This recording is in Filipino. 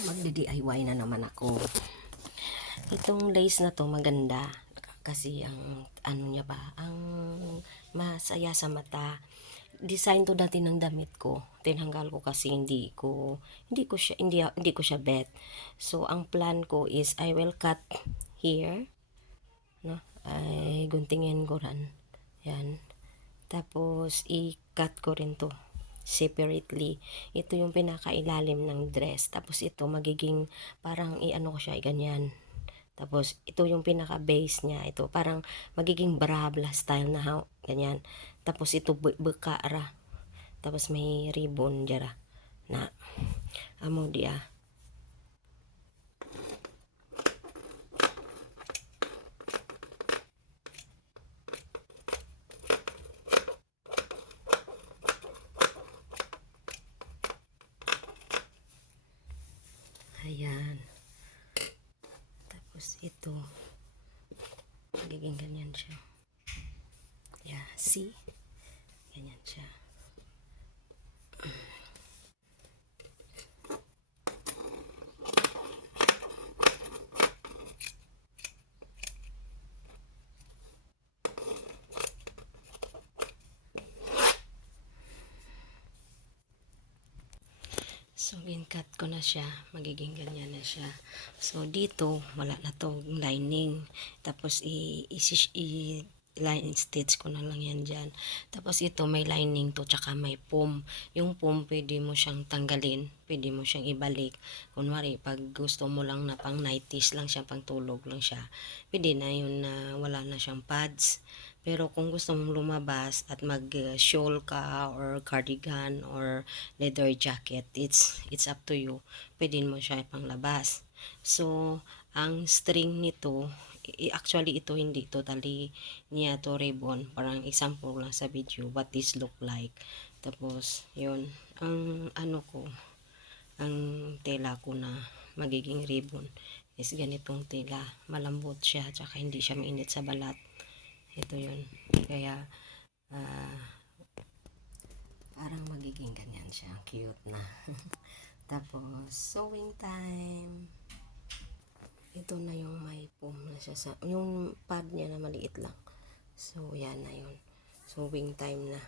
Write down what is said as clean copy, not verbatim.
Magdi-DIY na naman ako. Itong lace na to maganda kasi ang ano niya ba, ang masaya sa mata. Design to dati ng damit ko. Tinanggal ko kasi hindi ko siya bet. So ang plan ko is I will cut here, no? Ay guntingin ko ran. Yan. Tapos i-cut ko rin to separately. Ito yung pinakailalim ng dress. Tapos ito magiging parang i-ano ko siya, ganyan. Tapos ito yung pinaka base niya. Ito parang magiging brabla style na ganyan. Tapos ito bekara. Tapos may ribbon dira na amo dia. Ayan. Tapos ito magiging ganyan siya. Yeah, see? Ganyan siya. So, in-cut ko na siya. Magiging ganyan na siya. So, dito, wala na to lining. Tapos, line stitch ko na lang yan dyan. Tapos, ito, may lining to, tsaka may pom. Yung pom, pwede mo siyang tanggalin. Pwede mo siyang ibalik. Kunwari, pag gusto mo lang na pang 90s lang siya, pang tulog lang siya, pwede na yun na wala na siyang pads. Pero kung gusto mong lumabas at mag-shawl ka or cardigan or leather jacket, it's up to you. Pwede mo siya ipanglabas. So, ang string nito, actually ito hindi totally niya to ribbon. Parang example lang sa video what this look like. Tapos, yun. Ang ano ko, ang tela ko na magiging ribbon is ganitong tela. Malambot siya, tsaka hindi siya mainit sa balat. Ito yun. Kaya, parang magiging ganyan siya. Cute na. Tapos, sewing time. Ito na yung may pom na siya. Yung pad niya na maliit lang. So, yan na yun. Sewing time na.